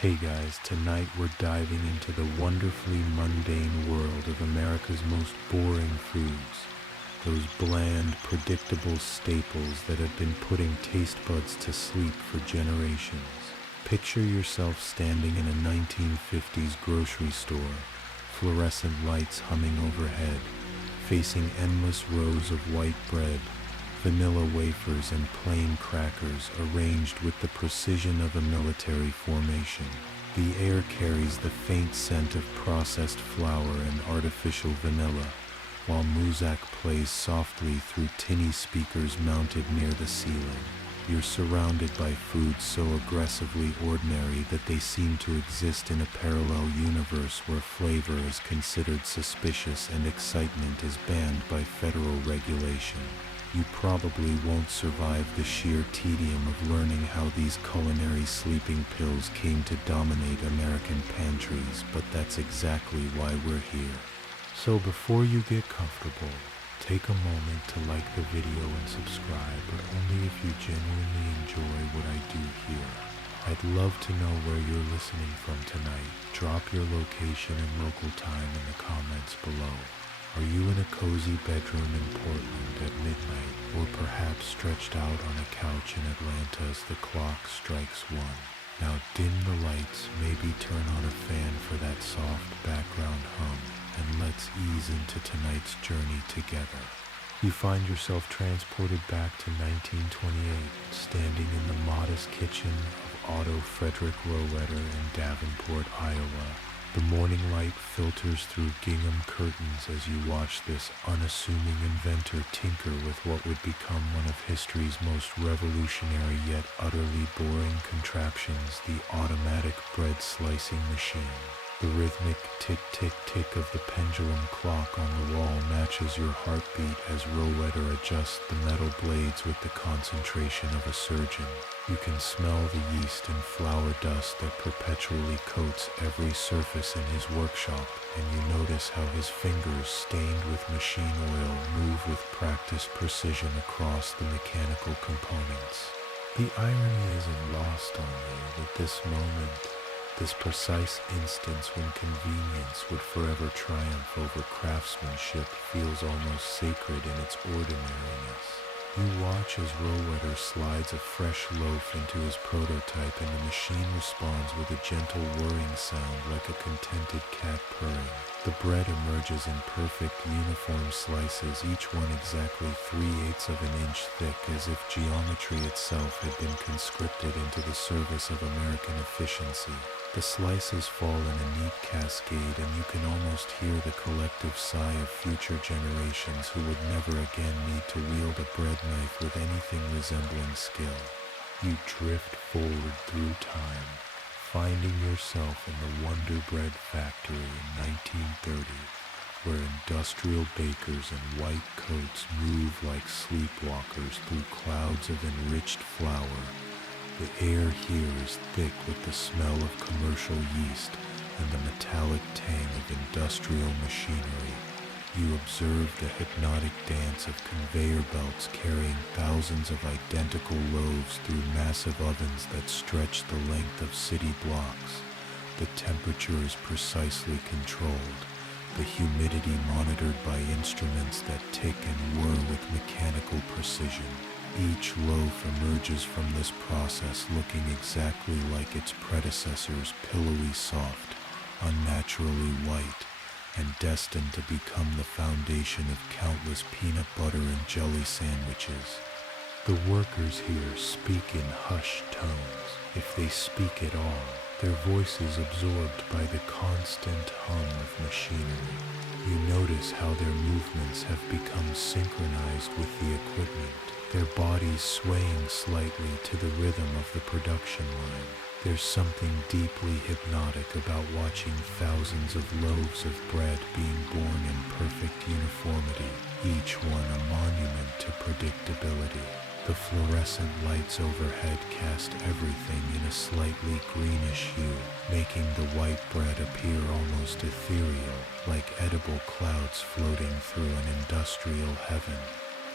Hey guys, tonight we're diving into the wonderfully mundane world of America's most boring foods. Those bland, predictable staples that have been putting taste buds to sleep for generations. Picture yourself standing in a 1950s grocery store, fluorescent lights humming overhead, facing endless rows of white bread, vanilla wafers and plain crackers arranged with the precision of a military formation. The air carries the faint scent of processed flour and artificial vanilla, while Muzak plays softly through tinny speakers mounted near the ceiling. You're surrounded by foods so aggressively ordinary that they seem to exist in a parallel universe where flavor is considered suspicious and excitement is banned by federal regulation. You probably won't survive the sheer tedium of learning how these culinary sleeping pills came to dominate American pantries, but that's exactly why we're here. So before you get comfortable, take a moment to like the video and subscribe, but only if you genuinely enjoy what I do here. I'd love to know where you're listening from tonight. Drop your location and local time in the comments below. Are you in a cozy bedroom in Portland at midnight, or perhaps stretched out on a couch in Atlanta as the clock strikes 1? Now dim the lights, maybe turn on a fan for that soft background hum, and let's ease into tonight's journey together. You find yourself transported back to 1928, standing in the modest kitchen of Otto Frederick Rowetter in Davenport, Iowa. The morning light filters through gingham curtains as you watch this unassuming inventor tinker with what would become one of history's most revolutionary yet utterly boring contraptions, the automatic bread slicing machine. The rhythmic tick-tick-tick of the pendulum clock on the wall matches your heartbeat as Rowetter adjusts the metal blades with the concentration of a surgeon. You can smell the yeast and flour dust that perpetually coats every surface in his workshop, and you notice how his fingers, stained with machine oil, move with practiced precision across the mechanical components. The irony isn't lost on you that this moment, this precise instance when convenience would forever triumph over craftsmanship, feels almost sacred in its ordinariness. You watch as Rowetter slides a fresh loaf into his prototype, and the machine responds with a gentle whirring sound like a contented cat purring. The bread emerges in perfect, uniform slices, each one exactly 3/8 of an inch thick, as if geometry itself had been conscripted into the service of American efficiency. The slices fall in a neat cascade, and you can almost hear the collective sigh of future generations who would never again need to wield a bread knife with anything resembling skill. You drift forward through time, finding yourself in the Wonder Bread factory in 1930, where industrial bakers in white coats move like sleepwalkers through clouds of enriched flour. The air here is thick with the smell of commercial yeast and the metallic tang of industrial machinery. You observe the hypnotic dance of conveyor belts carrying thousands of identical loaves through massive ovens that stretch the length of city blocks. The temperature is precisely controlled, the humidity monitored by instruments that tick and whir with mechanical precision. Each loaf emerges from this process looking exactly like its predecessors, pillowy soft, unnaturally white, and destined to become the foundation of countless peanut butter and jelly sandwiches. The workers here speak in hushed tones, if they speak at all, their voices absorbed by the constant hum of machinery. You notice how their movements have become synchronized with the equipment, their bodies swaying slightly to the rhythm of the production line. There's something deeply hypnotic about watching thousands of loaves of bread being born in perfect uniformity, each one a monument to predictability. The fluorescent lights overhead cast everything in a slightly greenish hue, making the white bread appear almost ethereal, like edible clouds floating through an industrial heaven.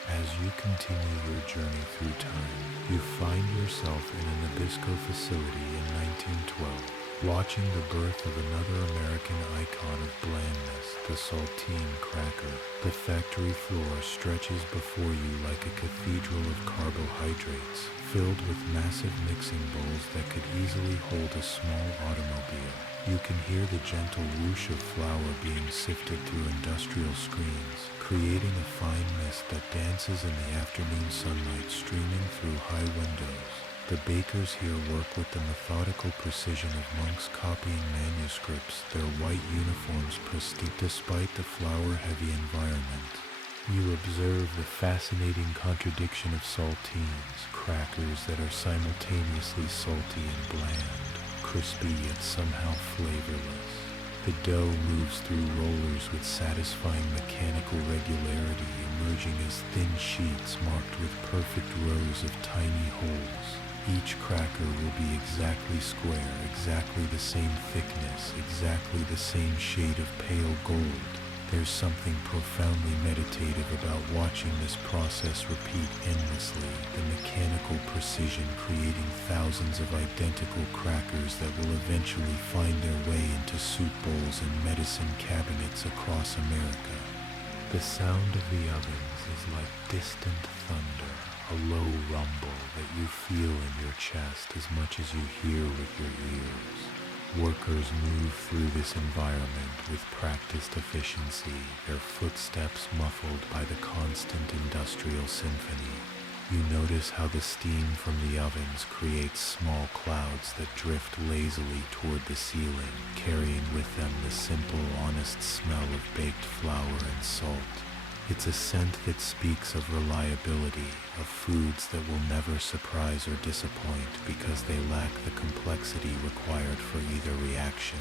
As you continue your journey through time, you find yourself in a Nabisco facility in 1912, watching the birth of another American icon of blandness, the saltine cracker. The factory floor stretches before you like a cathedral of carbohydrates, filled with massive mixing bowls that could easily hold a small automobile. You can hear the gentle whoosh of flour being sifted through industrial screens, creating a fine mist that dances in the afternoon sunlight streaming through high windows. The bakers here work with the methodical precision of monks copying manuscripts, their white uniforms pristine despite the flour-heavy environment. You observe the fascinating contradiction of saltines, crackers that are simultaneously salty and bland, crispy yet somehow flavorless. The dough moves through rollers with satisfying mechanical regularity, emerging as thin sheets marked with perfect rows of tiny holes. Each cracker will be exactly square, exactly the same thickness, exactly the same shade of pale gold. There's something profoundly meditative about watching this process repeat endlessly, the mechanical precision creating thousands of identical crackers that will eventually find their way into soup bowls and medicine cabinets across America. The sound of the ovens is like distant thunder, a low rumble that you feel in your chest as much as you hear with your ears. Workers move through this environment with practiced efficiency, their footsteps muffled by the constant industrial symphony. You notice how the steam from the ovens creates small clouds that drift lazily toward the ceiling, carrying with them the simple, honest smell of baked flour and salt. It's a scent that speaks of reliability, of foods that will never surprise or disappoint because they lack the complexity required for either reaction.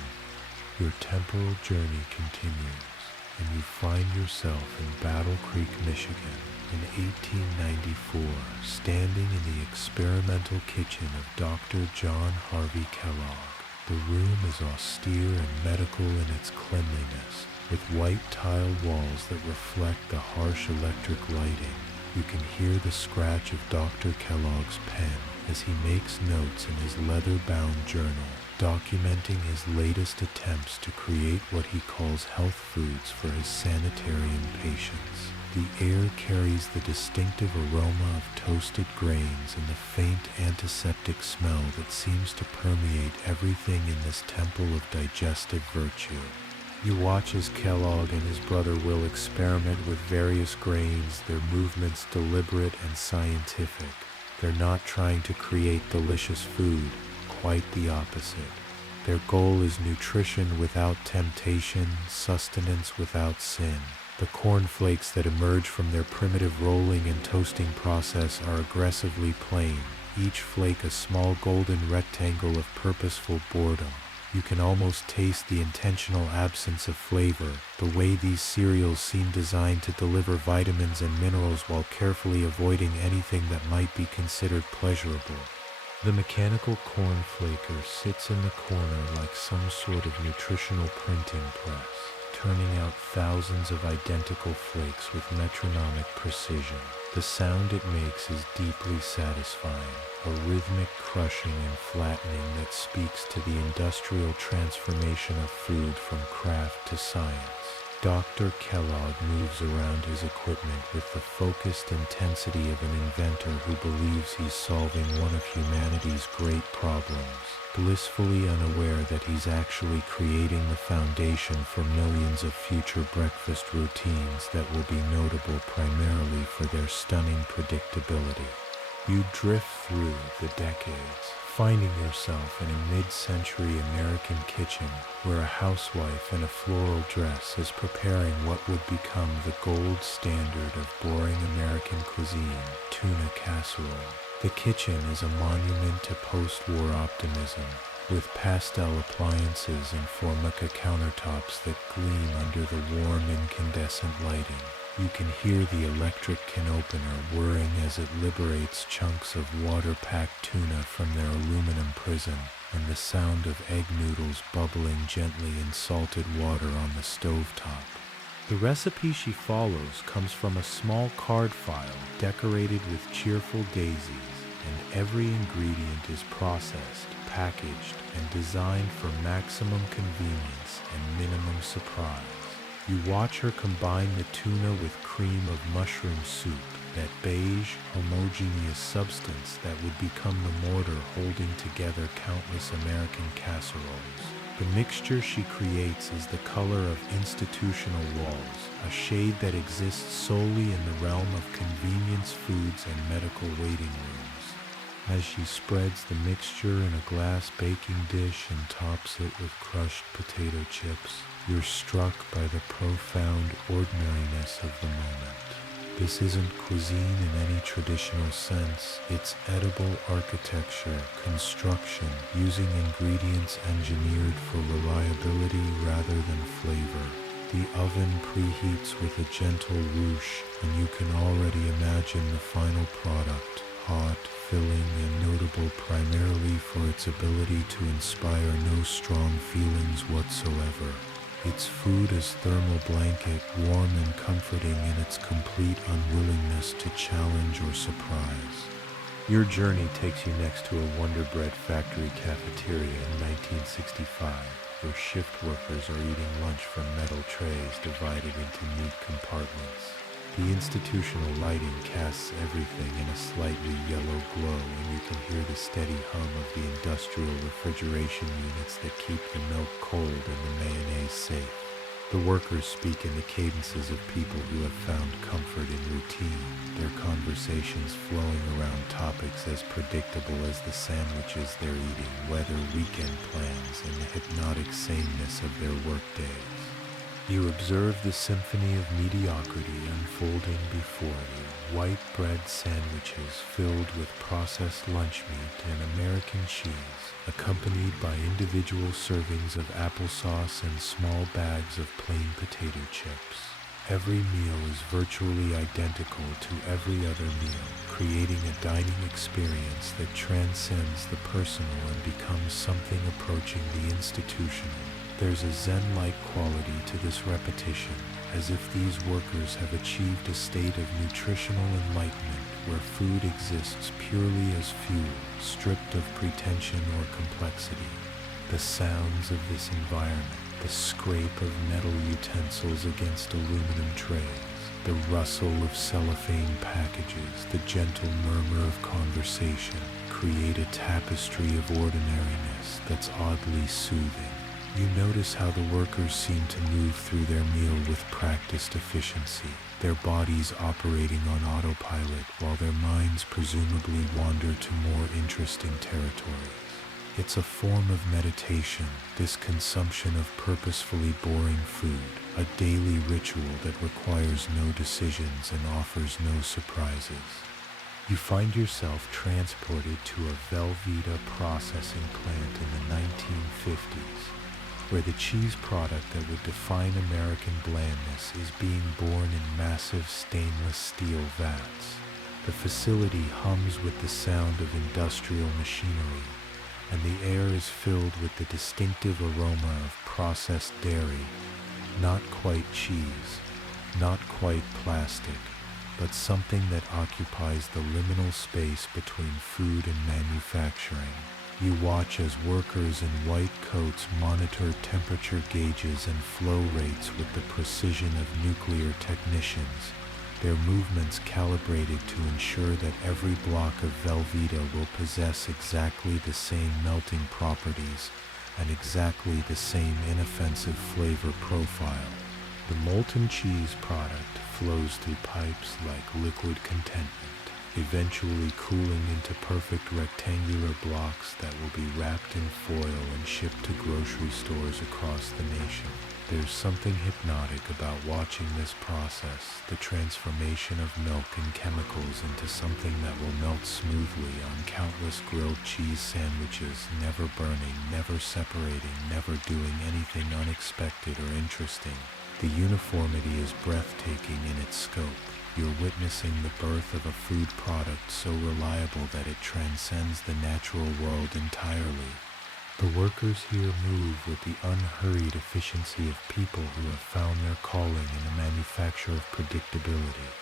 Your temporal journey continues, and you find yourself in Battle Creek, Michigan, in 1894, standing in the experimental kitchen of Dr. John Harvey Kellogg. The room is austere and medical in its cleanliness, with white tiled walls that reflect the harsh electric lighting. You can hear the scratch of Dr. Kellogg's pen as he makes notes in his leather-bound journal, documenting his latest attempts to create what he calls health foods for his sanitarium patients. The air carries the distinctive aroma of toasted grains and the faint antiseptic smell that seems to permeate everything in this temple of digestive virtue. You watch as Kellogg and his brother Will experiment with various grains, their movements deliberate and scientific. They're not trying to create delicious food, quite the opposite. Their goal is nutrition without temptation, sustenance without sin. The cornflakes that emerge from their primitive rolling and toasting process are aggressively plain, each flake a small golden rectangle of purposeful boredom. You can almost taste the intentional absence of flavor, the way these cereals seem designed to deliver vitamins and minerals while carefully avoiding anything that might be considered pleasurable. The mechanical cornflaker sits in the corner like some sort of nutritional printing press, turning out thousands of identical flakes with metronomic precision. The sound it makes is deeply satisfying, a rhythmic crushing and flattening that speaks to the industrial transformation of food from craft to science. Dr. Kellogg moves around his equipment with the focused intensity of an inventor who believes he's solving one of humanity's great problems, blissfully unaware that he's actually creating the foundation for millions of future breakfast routines that will be notable primarily for their stunning predictability. You drift through the decades, finding yourself in a mid-century American kitchen where a housewife in a floral dress is preparing what would become the gold standard of boring American cuisine, tuna casserole. The kitchen is a monument to post-war optimism, with pastel appliances and Formica countertops that gleam under the warm incandescent lighting. You can hear the electric can opener whirring as it liberates chunks of water-packed tuna from their aluminum prison, and the sound of egg noodles bubbling gently in salted water on the stovetop. The recipe she follows comes from a small card file decorated with cheerful daisies, and every ingredient is processed, packaged and designed for maximum convenience and minimum surprise. You watch her combine the tuna with cream of mushroom soup, that beige, homogeneous substance that would become the mortar holding together countless American casseroles. The mixture she creates is the color of institutional walls, a shade that exists solely in the realm of convenience foods and medical waiting rooms. As she spreads the mixture in a glass baking dish and tops it with crushed potato chips, you're struck by the profound ordinariness of the moment. This isn't cuisine in any traditional sense. It's edible architecture, construction, using ingredients engineered for reliability rather than flavor. The oven preheats with a gentle whoosh, and you can already imagine the final product, hot, filling, and notable primarily for its ability to inspire no strong feelings whatsoever. Its food as thermal blanket, warm and comforting in its complete unwillingness to challenge or surprise. Your journey takes you next to a Wonder Bread factory cafeteria in 1965, where shift workers are eating lunch from metal trays divided into neat compartments. The institutional lighting casts everything in a slightly yellow glow, and you can hear the steady hum of the industrial refrigeration units that keep the milk cold and the mayonnaise safe. The workers speak in the cadences of people who have found comfort in routine, their conversations flowing around topics as predictable as the sandwiches they're eating, weather, weekend plans, and the hypnotic sameness of their workdays. You observe the symphony of mediocrity unfolding before you. White bread sandwiches filled with processed lunch meat and American cheese, accompanied by individual servings of applesauce and small bags of plain potato chips. Every meal is virtually identical to every other meal, creating a dining experience that transcends the personal and becomes something approaching the institutional. There's a Zen-like quality to this repetition, as if these workers have achieved a state of nutritional enlightenment where food exists purely as fuel, stripped of pretension or complexity. The sounds of this environment, the scrape of metal utensils against aluminum trays, the rustle of cellophane packages, the gentle murmur of conversation, create a tapestry of ordinariness that's oddly soothing. You notice how the workers seem to move through their meal with practiced efficiency, their bodies operating on autopilot while their minds presumably wander to more interesting territories. It's a form of meditation, this consumption of purposefully boring food, a daily ritual that requires no decisions and offers no surprises. You find yourself transported to a Velveeta processing plant in the 1950s, where the cheese product that would define American blandness is being born in massive stainless steel vats. The facility hums with the sound of industrial machinery, and the air is filled with the distinctive aroma of processed dairy, not quite cheese, not quite plastic, but something that occupies the liminal space between food and manufacturing. You watch as workers in white coats monitor temperature gauges and flow rates with the precision of nuclear technicians, their movements calibrated to ensure that every block of Velveeta will possess exactly the same melting properties and exactly the same inoffensive flavor profile. The molten cheese product flows through pipes like liquid contentment, eventually cooling into perfect rectangular blocks that will be wrapped in foil and shipped to grocery stores across the nation. There's something hypnotic about watching this process, the transformation of milk and chemicals into something that will melt smoothly on countless grilled cheese sandwiches, never burning, never separating, never doing anything unexpected or interesting. The uniformity is breathtaking in its scope. You're witnessing the birth of a food product so reliable that it transcends the natural world entirely. The workers here move with the unhurried efficiency of people who have found their calling in the manufacture of predictability.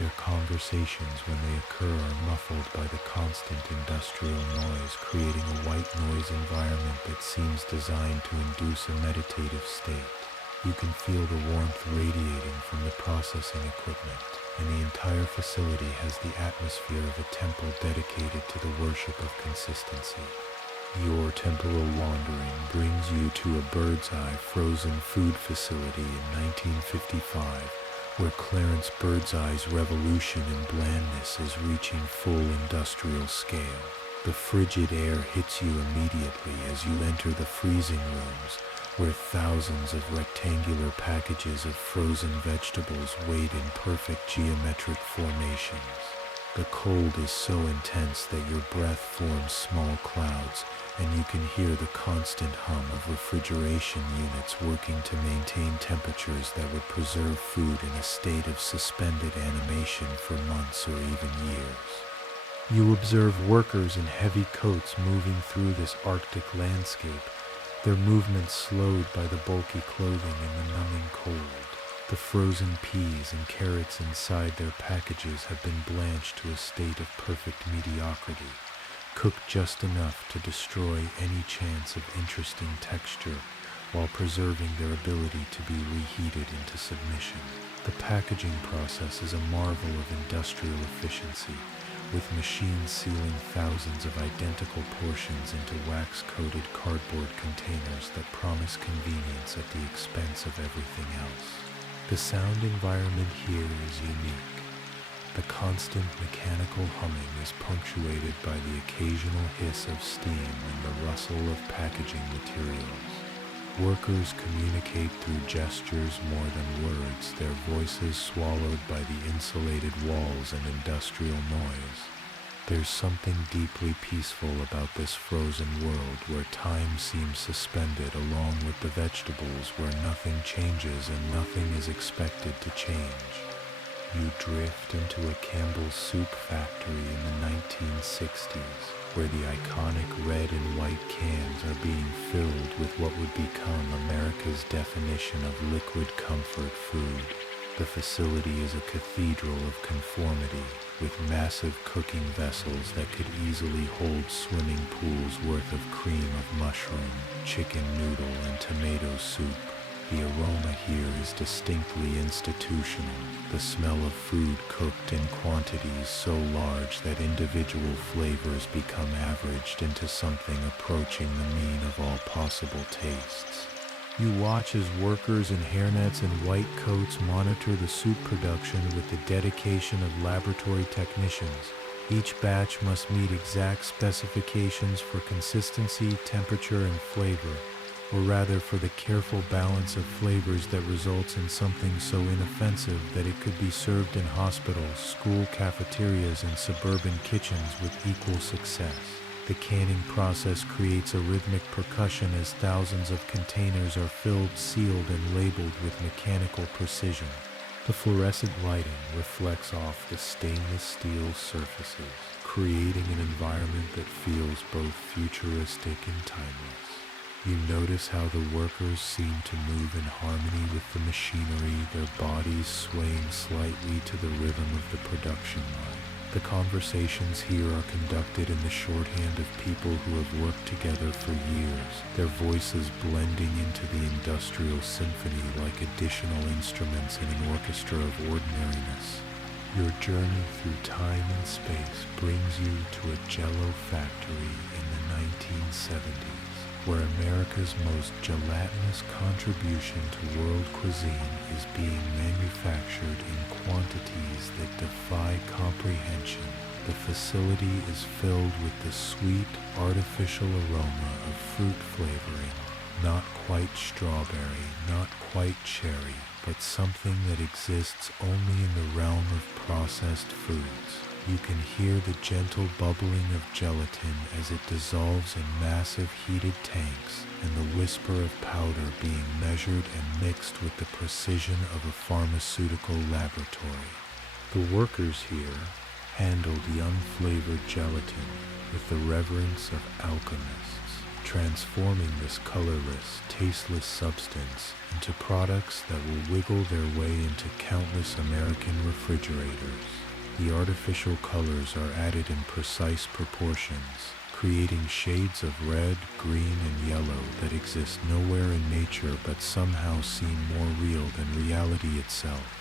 Their conversations, when they occur, are muffled by the constant industrial noise, creating a white noise environment that seems designed to induce a meditative state. You can feel the warmth radiating from the processing equipment, and the entire facility has the atmosphere of a temple dedicated to the worship of consistency. Your temporal wandering brings you to a bird's-eye frozen food facility in 1955, where Clarence Birdseye's revolution in blandness is reaching full industrial scale. The frigid air hits you immediately as you enter the freezing rooms, where thousands of rectangular packages of frozen vegetables wait in perfect geometric formations. The cold is so intense that your breath forms small clouds, and you can hear the constant hum of refrigeration units working to maintain temperatures that would preserve food in a state of suspended animation for months or even years. You observe workers in heavy coats moving through this Arctic landscape, their movements slowed by the bulky clothing and the numbing cold. The frozen peas and carrots inside their packages have been blanched to a state of perfect mediocrity, cooked just enough to destroy any chance of interesting texture while preserving their ability to be reheated into submission. The packaging process is a marvel of industrial efficiency, with machines sealing thousands of identical portions into wax-coated cardboard containers that promise convenience at the expense of everything else. The sound environment here is unique. The constant mechanical humming is punctuated by the occasional hiss of steam and the rustle of packaging materials. Workers communicate through gestures more than words, their voices swallowed by the insulated walls and industrial noise. There's something deeply peaceful about this frozen world where time seems suspended along with the vegetables, where nothing changes and nothing is expected to change. You drift into a Campbell's soup factory in the 1960s, where the iconic red and white cans are being filled with what would become America's definition of liquid comfort food. The facility is a cathedral of conformity, with massive cooking vessels that could easily hold swimming pools worth of cream of mushroom, chicken noodle, and tomato soup. The aroma here is distinctly institutional, the smell of food cooked in quantities so large that individual flavors become averaged into something approaching the mean of all possible tastes. You watch as workers in hairnets and white coats monitor the soup production with the dedication of laboratory technicians. Each batch must meet exact specifications for consistency, temperature, and flavor, or rather for the careful balance of flavors that results in something so inoffensive that it could be served in hospitals, school cafeterias, and suburban kitchens with equal success. The canning process creates a rhythmic percussion as thousands of containers are filled, sealed, and labeled with mechanical precision. The fluorescent lighting reflects off the stainless steel surfaces, creating an environment that feels both futuristic and timeless. You notice how the workers seem to move in harmony with the machinery, their bodies swaying slightly to the rhythm of the production line. The conversations here are conducted in the shorthand of people who have worked together for years, their voices blending into the industrial symphony like additional instruments in an orchestra of ordinariness. Your journey through time and space brings you to a Jell-O factory in the 1970s. Where America's most gelatinous contribution to world cuisine is being manufactured in quantities that defy comprehension. The facility is filled with the sweet, artificial aroma of fruit flavoring, not quite strawberry, not quite cherry, but something that exists only in the realm of processed foods. You can hear the gentle bubbling of gelatin as it dissolves in massive heated tanks, and the whisper of powder being measured and mixed with the precision of a pharmaceutical laboratory. The workers here handle the unflavored gelatin with the reverence of alchemists, transforming this colorless, tasteless substance into products that will wiggle their way into countless American refrigerators. The artificial colors are added in precise proportions, creating shades of red, green, and yellow that exist nowhere in nature but somehow seem more real than reality itself.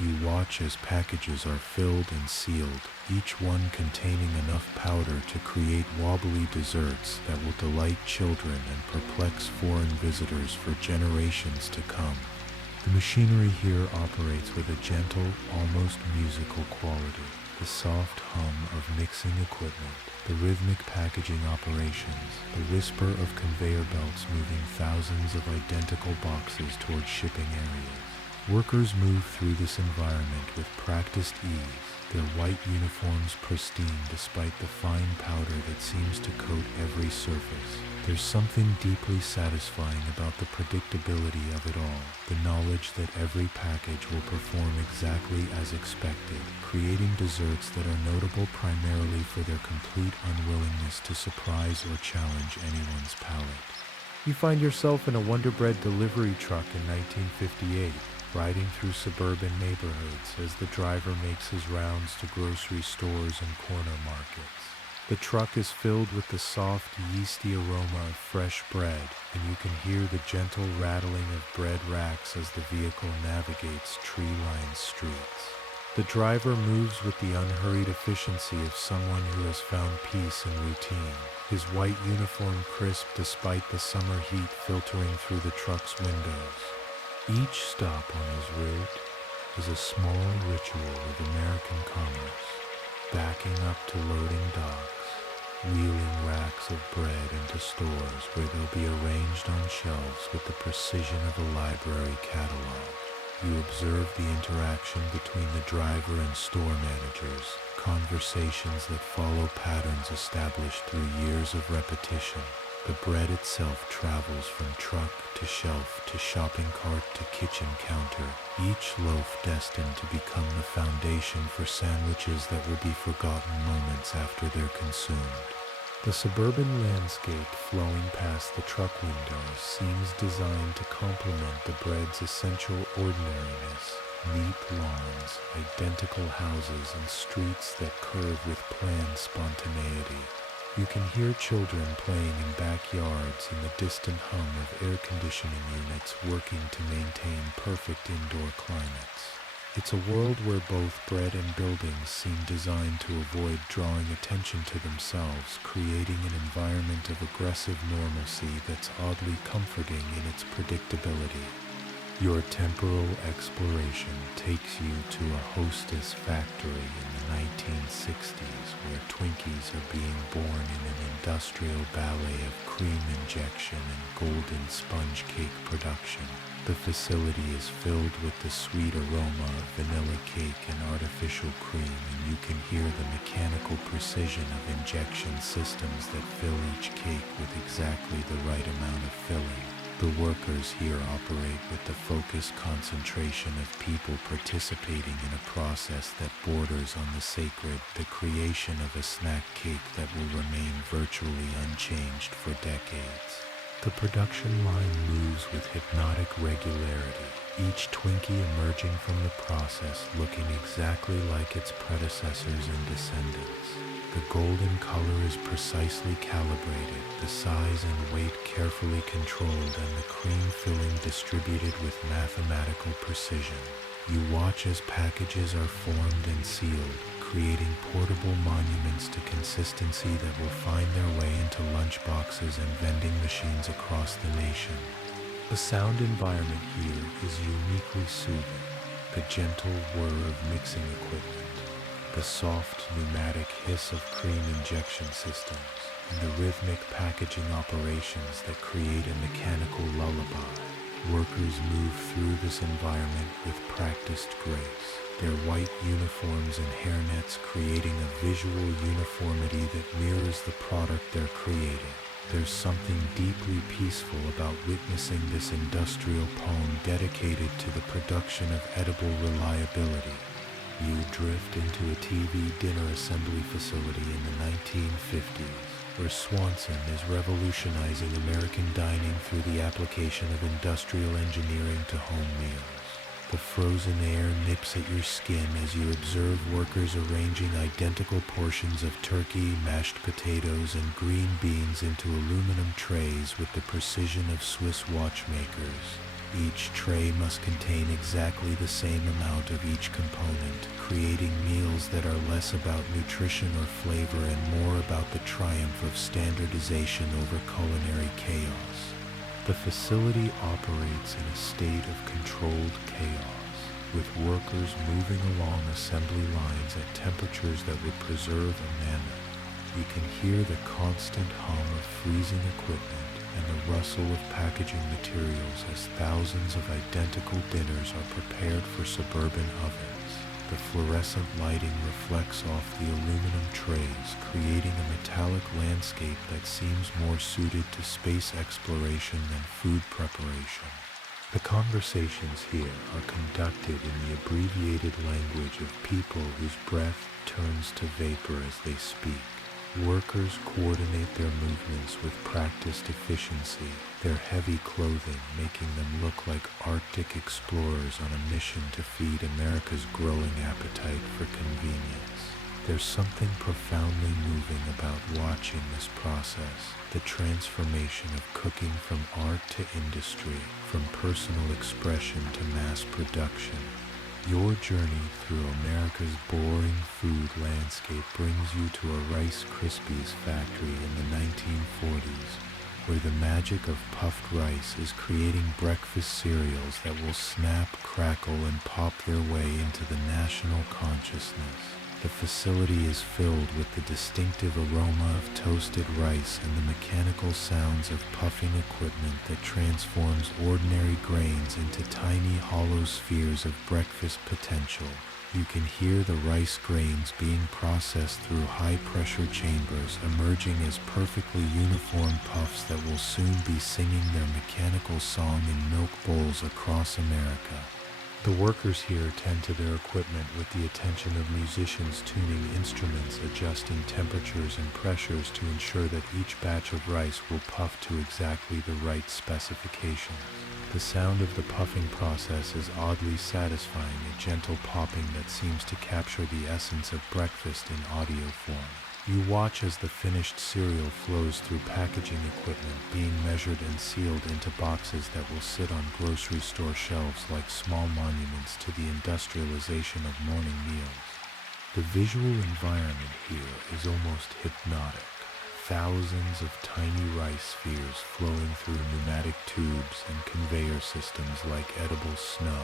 You watch as packages are filled and sealed, each one containing enough powder to create wobbly desserts that will delight children and perplex foreign visitors for generations to come. The machinery here operates with a gentle, almost musical quality. The soft hum of mixing equipment, the rhythmic packaging operations, the whisper of conveyor belts moving thousands of identical boxes towards shipping areas. Workers move through this environment with practiced ease, their white uniforms pristine despite the fine powder that seems to coat every surface. There's something deeply satisfying about the predictability of it all, the knowledge that every package will perform exactly as expected, creating desserts that are notable primarily for their complete unwillingness to surprise or challenge anyone's palate. You find yourself in a Wonder Bread delivery truck in 1958, riding through suburban neighborhoods as the driver makes his rounds to grocery stores and corner markets. The truck is filled with the soft, yeasty aroma of fresh bread, and you can hear the gentle rattling of bread racks as the vehicle navigates tree-lined streets. The driver moves with the unhurried efficiency of someone who has found peace in routine, his white uniform crisp despite the summer heat filtering through the truck's windows. Each stop on his route is a small ritual of American commerce, backing up to loading docks, wheeling racks of bread into stores where they'll be arranged on shelves with the precision of a library catalog. You observe the interaction between the driver and store managers, conversations that follow patterns established through years of repetition. The bread itself travels from truck to shelf to shopping cart to kitchen counter, each loaf destined to become the foundation for sandwiches that will be forgotten moments after they're consumed. The suburban landscape flowing past the truck windows seems designed to complement the bread's essential ordinariness. Neat lawns, identical houses, and streets that curve with planned spontaneity. You can hear children playing in backyards and the distant hum of air conditioning units working to maintain perfect indoor climates. It's a world where both bread and buildings seem designed to avoid drawing attention to themselves, creating an environment of aggressive normalcy that's oddly comforting in its predictability. Your temporal exploration takes you to a Hostess factory in the 1960s where Twinkies are being born in an industrial ballet of cream injection and golden sponge cake production. The facility is filled with the sweet aroma of vanilla cake and artificial cream, and you can hear the mechanical precision of injection systems that fill each cake with exactly the right amount of filling. The workers here operate with the focused concentration of people participating in a process that borders on the sacred, the creation of a snack cake that will remain virtually unchanged for decades. The production line moves with hypnotic regularity, each Twinkie emerging from the process looking exactly like its predecessors and descendants. The golden color is precisely calibrated, the size and weight carefully controlled, and the cream filling distributed with mathematical precision. You watch as packages are formed and sealed, creating portable monuments to consistency that will find their way into lunchboxes and vending machines across the nation. The sound environment here is uniquely soothing. The gentle whir of mixing equipment, the soft pneumatic hiss of cream injection systems, and the rhythmic packaging operations that create a mechanical lullaby. Workers move through this environment with practiced grace, their white uniforms and hairnets creating a visual uniformity that mirrors the product they're creating. There's something deeply peaceful about witnessing this industrial poem dedicated to the production of edible reliability. You drift into a TV dinner assembly facility in the 1950s, where Swanson is revolutionizing American dining through the application of industrial engineering to home meals. The frozen air nips at your skin as you observe workers arranging identical portions of turkey, mashed potatoes, and green beans into aluminum trays with the precision of Swiss watchmakers. Each tray must contain exactly the same amount of each component, creating meals that are less about nutrition or flavor and more about the triumph of standardization over culinary chaos. The facility operates in a state of controlled chaos, with workers moving along assembly lines at temperatures that would preserve a mammoth. You can hear the constant hum of freezing equipment and the rustle of packaging materials as thousands of identical dinners are prepared for suburban ovens. The fluorescent lighting reflects off the aluminum trays, creating a metallic landscape that seems more suited to space exploration than food preparation. The conversations here are conducted in the abbreviated language of people whose breath turns to vapor as they speak. Workers coordinate their movements with practiced efficiency, their heavy clothing making them look like Arctic explorers on a mission to feed America's growing appetite for convenience. There's something profoundly moving about watching this process, the transformation of cooking from art to industry, from personal expression to mass production. Your journey through America's boring food landscape brings you to a Rice Krispies factory in the 1940s, where the magic of puffed rice is creating breakfast cereals that will snap, crackle, and pop their way into the national consciousness. The facility is filled with the distinctive aroma of toasted rice and the mechanical sounds of puffing equipment that transforms ordinary grains into tiny hollow spheres of breakfast potential. You can hear the rice grains being processed through high-pressure chambers, emerging as perfectly uniform puffs that will soon be singing their mechanical song in milk bowls across America. The workers here tend to their equipment with the attention of musicians tuning instruments, adjusting temperatures and pressures to ensure that each batch of rice will puff to exactly the right specifications. The sound of the puffing process is oddly satisfying, a gentle popping that seems to capture the essence of breakfast in audio form. You watch as the finished cereal flows through packaging equipment, being measured and sealed into boxes that will sit on grocery store shelves like small monuments to the industrialization of morning meals. The visual environment here is almost hypnotic. Thousands of tiny rice spheres flowing through pneumatic tubes and conveyor systems like edible snow.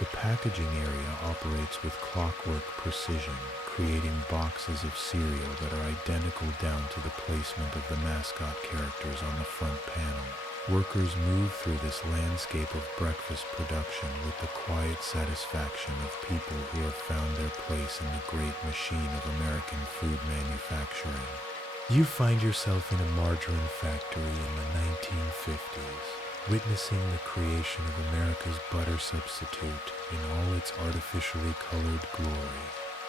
The packaging area operates with clockwork precision, creating boxes of cereal that are identical down to the placement of the mascot characters on the front panel. Workers move through this landscape of breakfast production with the quiet satisfaction of people who have found their place in the great machine of American food manufacturing. You find yourself in a margarine factory in the 1950s, witnessing the creation of America's butter substitute in all its artificially colored glory.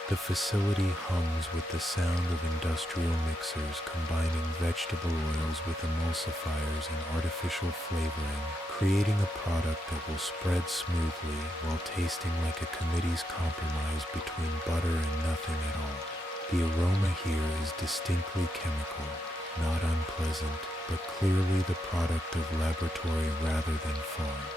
The facility hums with the sound of industrial mixers combining vegetable oils with emulsifiers and artificial flavoring, creating a product that will spread smoothly while tasting like a committee's compromise between butter and nothing at all. The aroma here is distinctly chemical, not unpleasant, but clearly the product of laboratory rather than farm.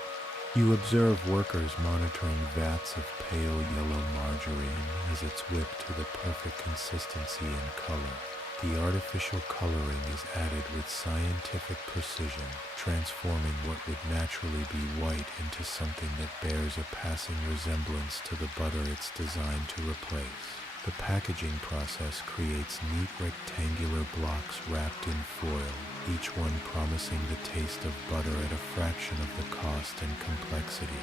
You observe workers monitoring vats of pale yellow margarine as it's whipped to the perfect consistency and color. The artificial coloring is added with scientific precision, transforming what would naturally be white into something that bears a passing resemblance to the butter it's designed to replace. The packaging process creates neat rectangular blocks wrapped in foil, each one promising the taste of butter at a fraction of the cost and complexity.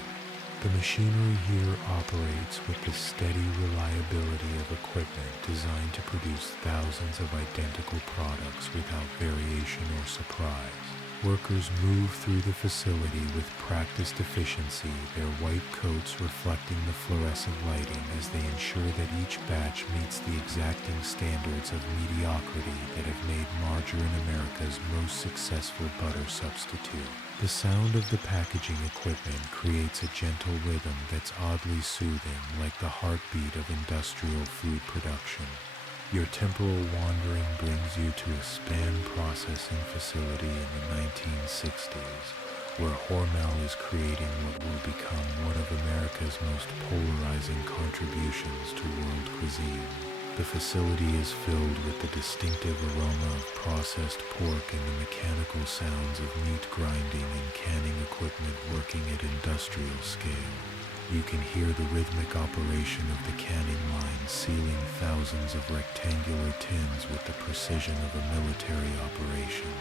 The machinery here operates with the steady reliability of equipment designed to produce thousands of identical products without variation or surprise. Workers move through the facility with practiced efficiency, their white coats reflecting the fluorescent lighting as they ensure that each batch meets the exacting standards of mediocrity that have made margarine America's most successful butter substitute. The sound of the packaging equipment creates a gentle rhythm that's oddly soothing, like the heartbeat of industrial food production. Your temporal wandering brings you to a span processing facility in the 1960s, where Hormel is creating what will become one of America's most polarizing contributions to world cuisine. The facility is filled with the distinctive aroma of processed pork and the mechanical sounds of meat grinding and canning equipment working at industrial scale. You can hear the rhythmic operation of the canning line sealing thousands of rectangular tins with the precision of a military operation.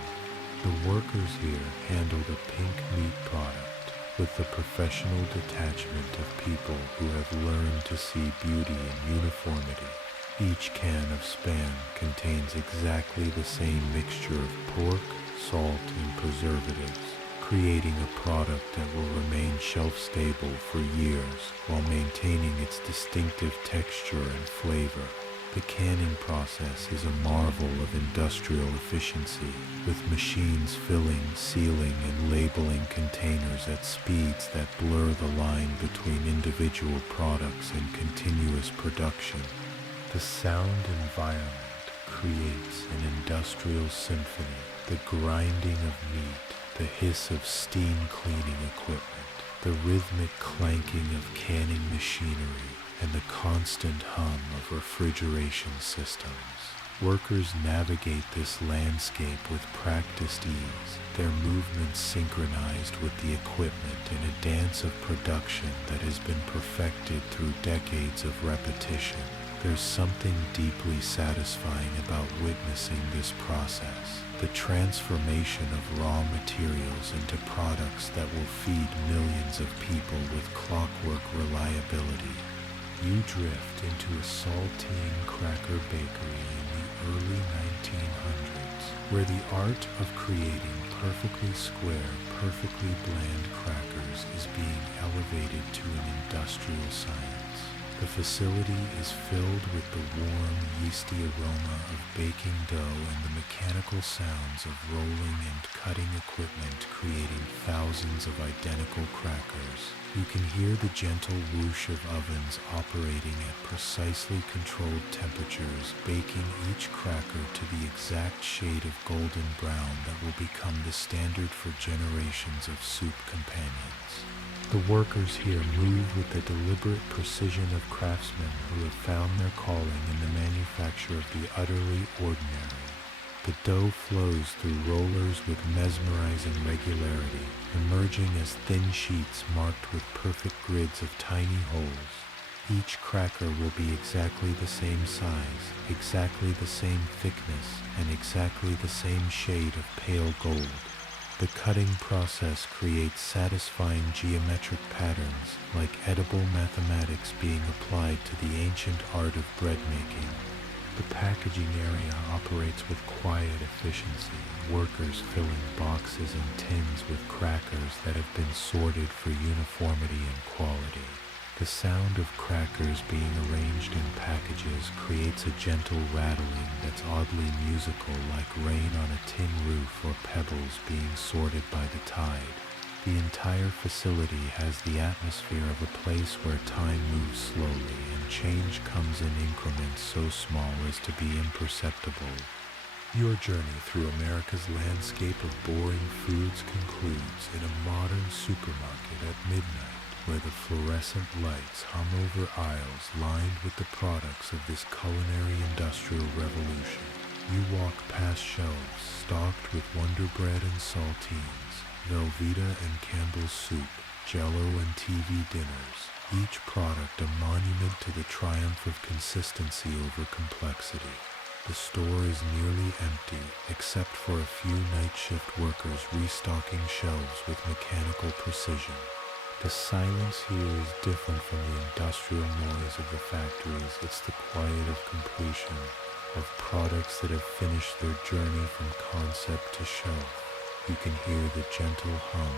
The workers here handle the pink meat product with the professional detachment of people who have learned to see beauty in uniformity. Each can of Span contains exactly the same mixture of pork, salt, and preservatives, creating a product that will remain shelf-stable for years while maintaining its distinctive texture and flavor. The canning process is a marvel of industrial efficiency, with machines filling, sealing, and labeling containers at speeds that blur the line between individual products and continuous production. The sound environment creates an industrial symphony, the grinding of meat, the hiss of steam cleaning equipment, the rhythmic clanking of canning machinery, and the constant hum of refrigeration systems. Workers navigate this landscape with practiced ease, their movements synchronized with the equipment in a dance of production that has been perfected through decades of repetition. There's something deeply satisfying about witnessing this process, the transformation of raw materials into products that will feed millions of people with clockwork reliability. You drift into a saltine cracker bakery in the early 1900s, where the art of creating perfectly square, perfectly bland crackers is being elevated to an industrial science. The facility is filled with the warm, yeasty aroma of baking dough and the mechanical sounds of rolling and cutting equipment creating thousands of identical crackers. You can hear the gentle whoosh of ovens operating at precisely controlled temperatures, baking each cracker to the exact shade of golden brown that will become the standard for generations of soup companions. The workers here move with the deliberate precision of craftsmen who have found their calling in the manufacture of the utterly ordinary. The dough flows through rollers with mesmerizing regularity, emerging as thin sheets marked with perfect grids of tiny holes. Each cracker will be exactly the same size, exactly the same thickness, and exactly the same shade of pale gold. The cutting process creates satisfying geometric patterns, like edible mathematics being applied to the ancient art of bread making. The packaging area operates with quiet efficiency, workers filling boxes and tins with crackers that have been sorted for uniformity and quality. The sound of crackers being arranged in packages creates a gentle rattling that's oddly musical, like rain on a tin roof or pebbles being sorted by the tide. The entire facility has the atmosphere of a place where time moves slowly and change comes in increments so small as to be imperceptible. Your journey through America's landscape of boring foods concludes in a modern supermarket at midnight, where the fluorescent lights hum over aisles lined with the products of this culinary industrial revolution. You walk past shelves stocked with Wonder Bread and saltines, Velveeta and Campbell's soup, Jell-O and TV dinners, each product a monument to the triumph of consistency over complexity. The store is nearly empty, except for a few night shift workers restocking shelves with mechanical precision. The silence here is different from the industrial noise of the factories. It's the quiet of completion, of products that have finished their journey from concept to shelf. You can hear the gentle hum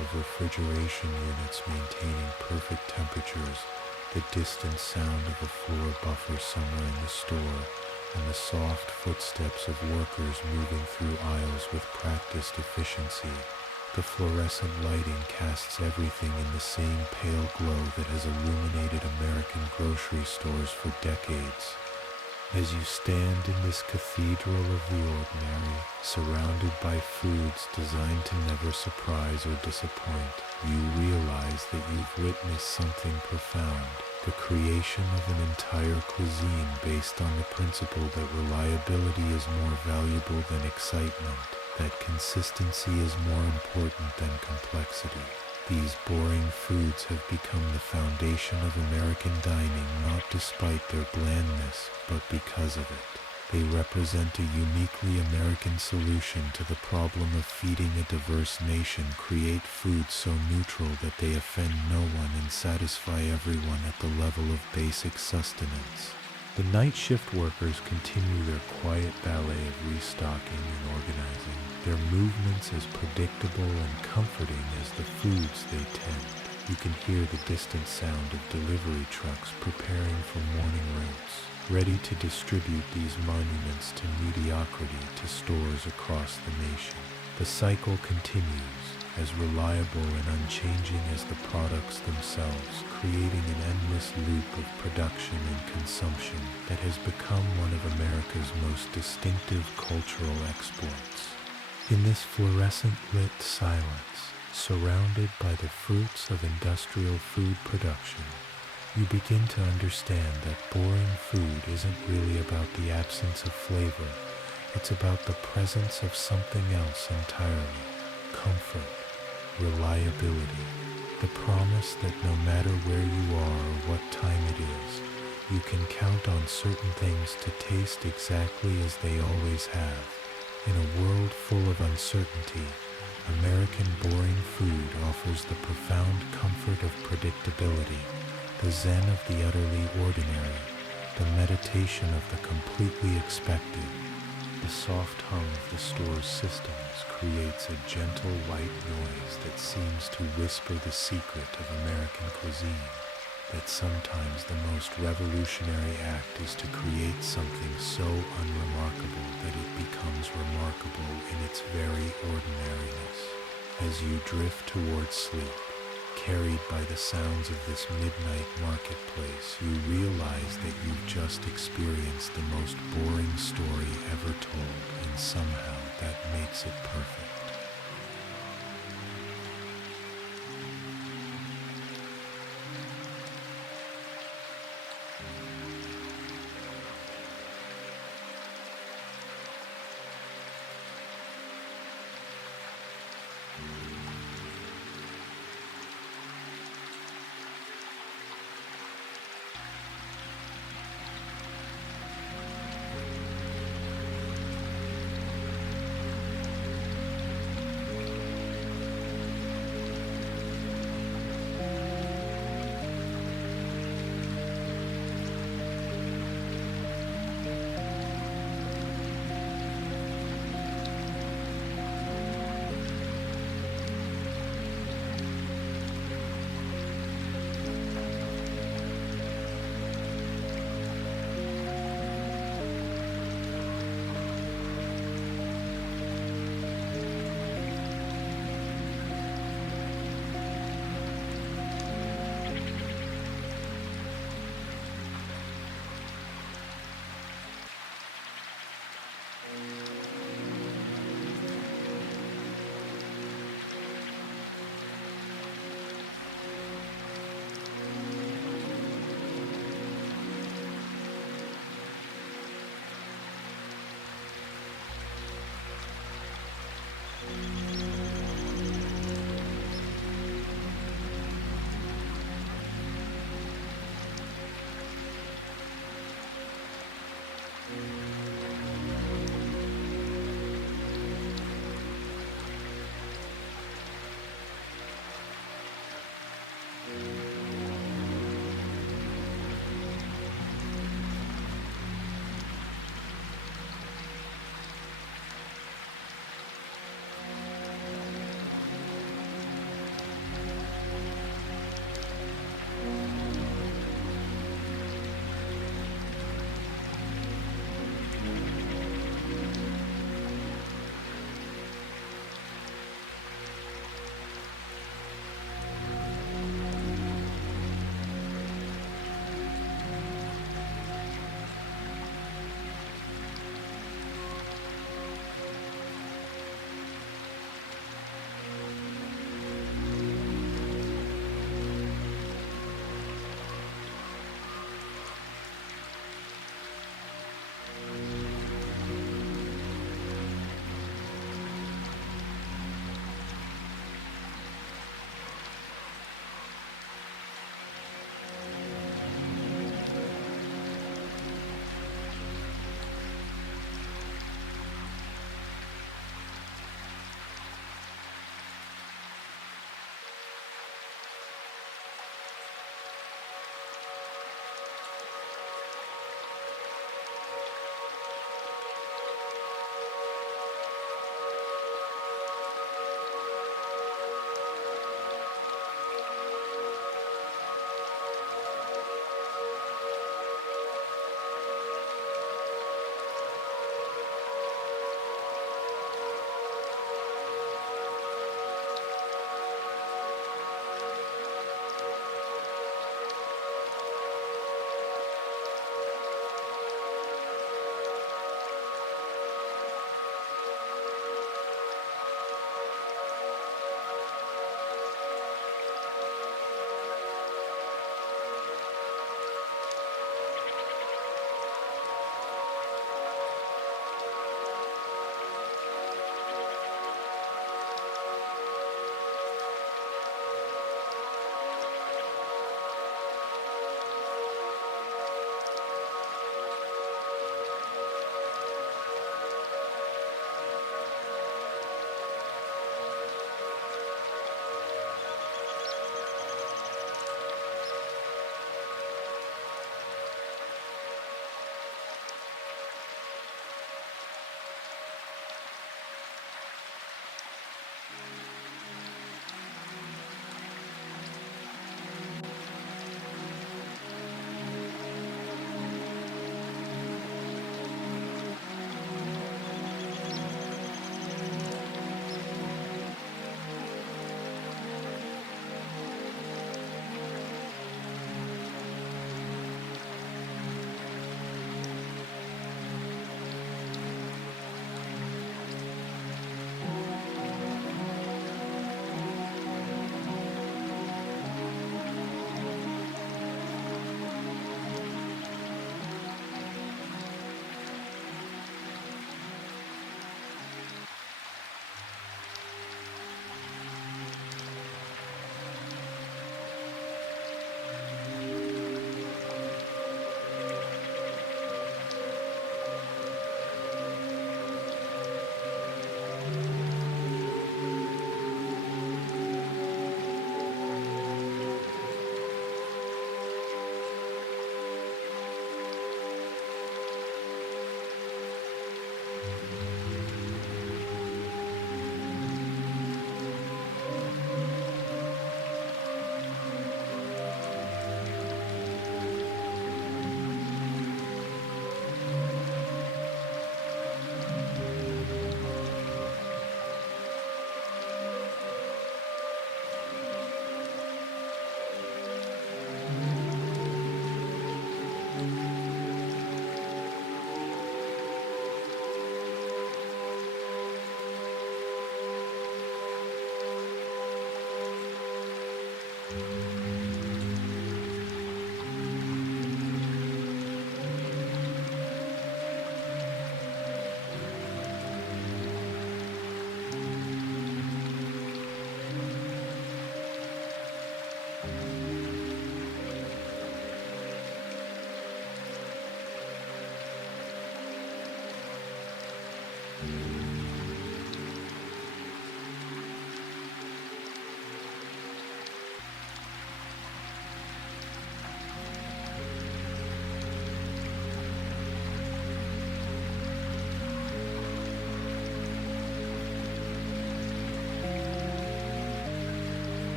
of refrigeration units maintaining perfect temperatures, the distant sound of a floor buffer somewhere in the store, and the soft footsteps of workers moving through aisles with practiced efficiency. The fluorescent lighting casts everything in the same pale glow that has illuminated American grocery stores for decades. As you stand in this cathedral of the ordinary, surrounded by foods designed to never surprise or disappoint, you realize that you've witnessed something profound, the creation of an entire cuisine based on the principle that reliability is more valuable than excitement, that consistency is more important than complexity. These boring foods have become the foundation of American dining, not despite their blandness, but because of it. They represent a uniquely American solution to the problem of feeding a diverse nation. Create foods so neutral that they offend no one and satisfy everyone at the level of basic sustenance. The night shift workers continue their quiet ballet of restocking and organizing, their movements as predictable and comforting as the foods they tend. You can hear the distant sound of delivery trucks preparing for morning routes, ready to distribute these monuments to mediocrity to stores across the nation. The cycle continues, as reliable and unchanging as the products themselves, creating an endless loop of production and consumption that has become one of America's most distinctive cultural exports. In this fluorescent-lit silence, surrounded by the fruits of industrial food production, you begin to understand that boring food isn't really about the absence of flavor. It's about the presence of something else entirely: comfort, reliability, the promise that no matter where you are or what time it is, you can count on certain things to taste exactly as they always have. In a world full of uncertainty, American boring food offers the profound comfort of predictability, the zen of the utterly ordinary, the meditation of the completely expected. The soft hum of the store's systems creates a gentle white noise that seems to whisper the secret of American cuisine, that sometimes the most revolutionary act is to create something so unremarkable that it becomes remarkable in its very ordinariness. As you drift towards sleep, carried by the sounds of this midnight marketplace, you realize that you've just experienced the most boring story ever told, and somehow that makes it perfect.